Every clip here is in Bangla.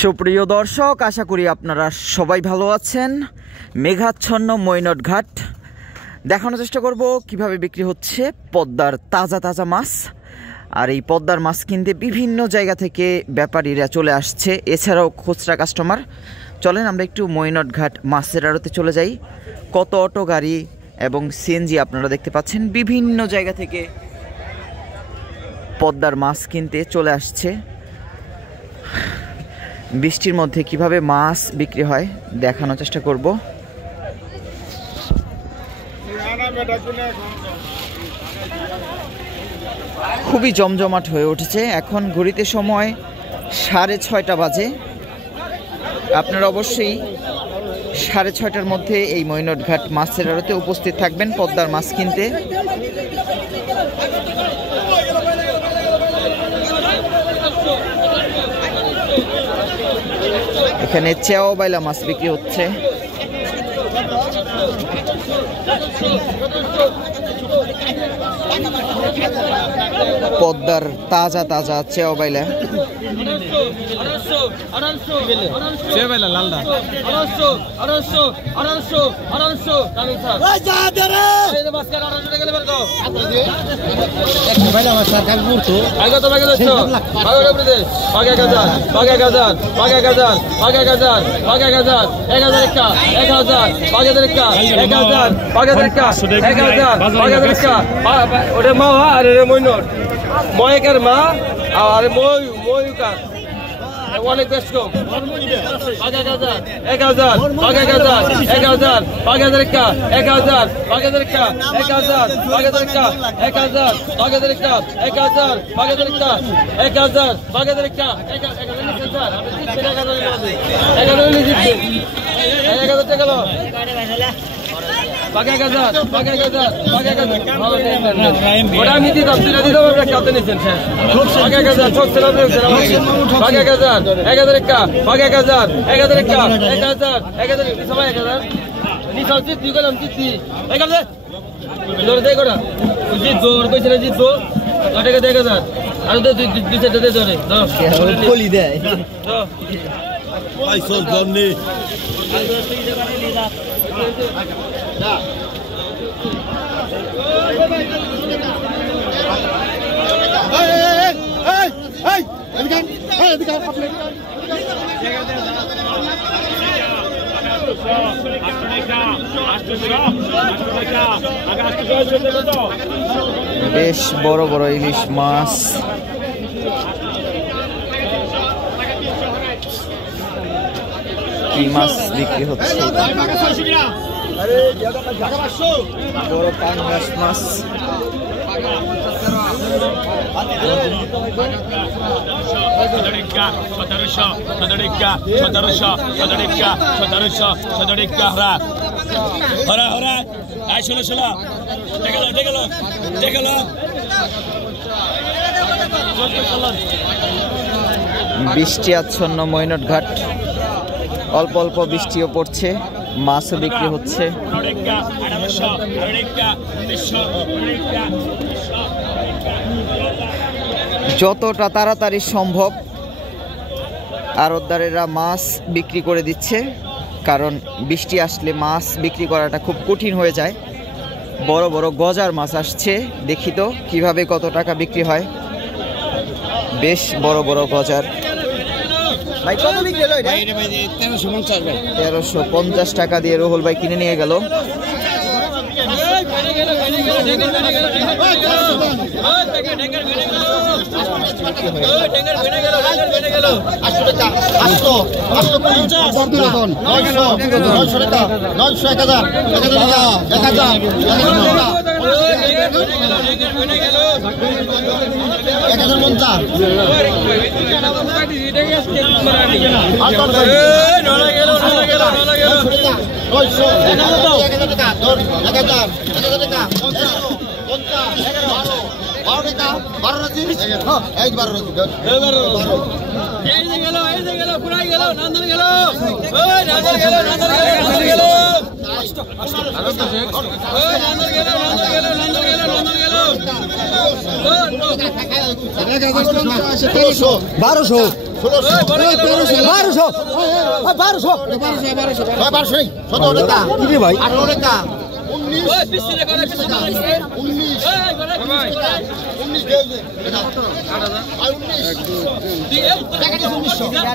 সুপ্রিয় দর্শক, আশা করি আপনারা সবাই ভালো আছেন। মেঘাচ্ছন্ন মৈনট ঘাট দেখানোর চেষ্টা করব কিভাবে বিক্রি হচ্ছে পদ্মার তাজা তাজা মাছ। আর এই পদ্মার মাছ কিনতে বিভিন্ন জায়গা থেকে ব্যাপারীরা চলে আসছে, এছাড়াও খুচরা কাস্টমার। চলেন আমরা একটু মৈনট ঘাট মাছের আড়তে চলে যাই। কত অটো গাড়ি এবং সিএনজি আপনারা দেখতে পাচ্ছেন, বিভিন্ন জায়গা থেকে পদ্মার মাছ কিনতে চলে আসছে। বৃষ্টির মধ্যে কিভাবে মাছ বিক্রি হয় দেখানোর চেষ্টা করব। খুবই জমজমাট হয়ে উঠেছে। এখন ঘড়িতে সময় 6:30 বাজে। আপনারা অবশ্যই 6:30টার মধ্যে এই মৈনট ঘাট মাছের আড়তে উপস্থিত থাকবেন পদ্মার মাছ কিনতে। এখানে চেও বাইলা মাছ বিক্রি হচ্ছে। পদ্মার তাজা তাজা চেও বাইলা। ময়েকের মা আর ময়ুকার অনেক বেশ কম। 1000 1000 1000 1000 1000 একা 1000 1000 একা 1000 1000 একা 1000 1000 একা 1000 1000 একা 1000 1000 একা 1000 টাকা লো ওটা আমি দিতাম, তুই দিতাম আমরা কাতে নিচ্ছেন। 1000 1000 একা 1000 1000 একা 1000 1000 সবাই 1000 নিছাও তুই গেলাম তুই একালে জোর দে করা তুই জোর কইছ না জিতবো 1000 আর তো দুই সেটা দে ধরে দাও বলি দে ভাই সোজ দমনি না বেশ বড় বড় ইলিশ মাছ। কি মাছ বিক্রি হচ্ছে? বড় পাঙ্গাস মাছ। বৃষ্টি আচ্ছন্ন মৈনট ঘাট, অল্প অল্প বৃষ্টিও পড়ছে, মাছও বিক্রি হচ্ছে। যতটা তাড়াতাড়ি সম্ভব আড়তদারেরা মাছ বিক্রি করে দিচ্ছে, কারণ বৃষ্টি আসলে মাছ বিক্রি করাটা খুব কঠিন হয়ে যায়। বড় বড় গজার মাছ আসছে, দেখি তো কিভাবে কত টাকা বিক্রি হয়। বেশ বড় বড় গজার। ভাই কত বিক্রি হলো এটা? 1350 টাকা দিয়ে রুহুল ভাই কিনে নিয়ে গেল।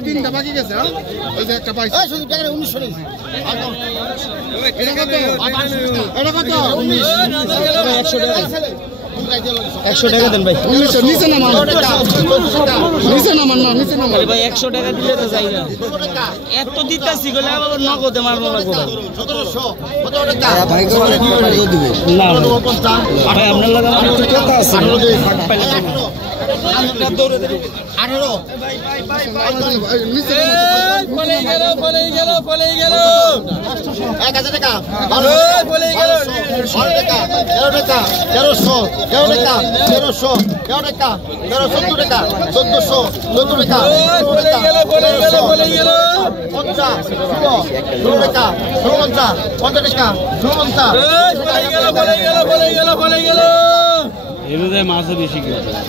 তিনটা বাকি গেছে একটা পাইছে 100 টাকা দেন ভাই। নিচে নামান না, নিচে নামান ভাই। 100 টাকা দিলে তো যাই না, এত দিতাছি গলে আবার নগদে মারবো লাগবো। 1700 টাকা ভাই করে দিবে না ভাই, আপনার লাগা আমার একটু কথা আছে। 18 ফলে গেল 1000 টাকা ফলে গেল 1300 টাকা 1300 টাকা 1300 টাকা 1400 টাকা 1400 টাকা ফলে গেল 50 16 টাকা 50 টাকা 50 ফলে গেল এর মাছও বেশি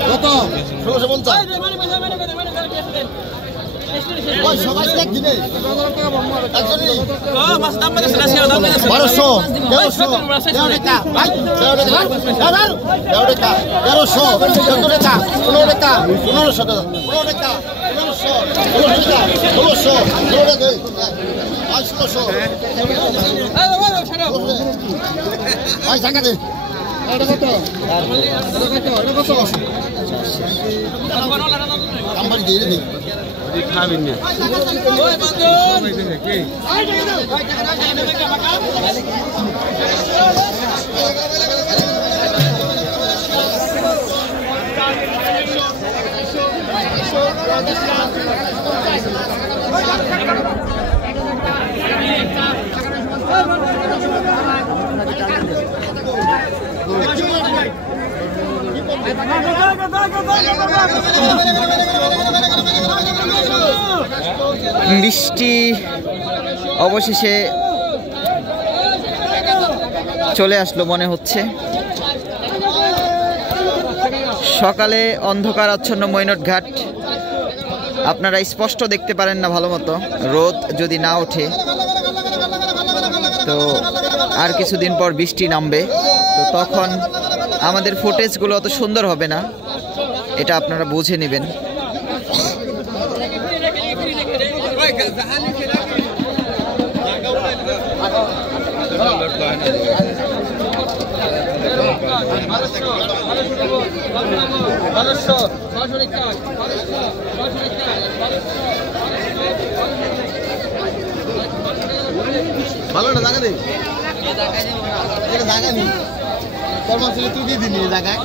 কত 1650 ওই সবাই দেখ দিনে 1200 1300 টাকা ভাই 1300 টাকা 1500 টাকা 15 টাকা 1500 টাকা 15 টাকা 1500 টাকা 1600 টাকা 1600 ভাই টাকা দে খাবেন না বৃষ্টি অবশেষে চলে আসলো মনে হচ্ছে। সকালে অন্ধকারাচ্ছন্ন মৈনট ঘাট আপনারা স্পষ্ট দেখতে পারেন না ভালো মতো, রোদ যদি না ওঠে তো আর কিছুদিন পর বৃষ্টি নামবে, তো তখন আমাদের ফুটেজগুলো অত সুন্দর হবে না, এটা আপনারা বুঝে নেবেন। ভালো না জায়গা দে, জায়গা নেই, তুই দিয়ে দিবি জায়গায়।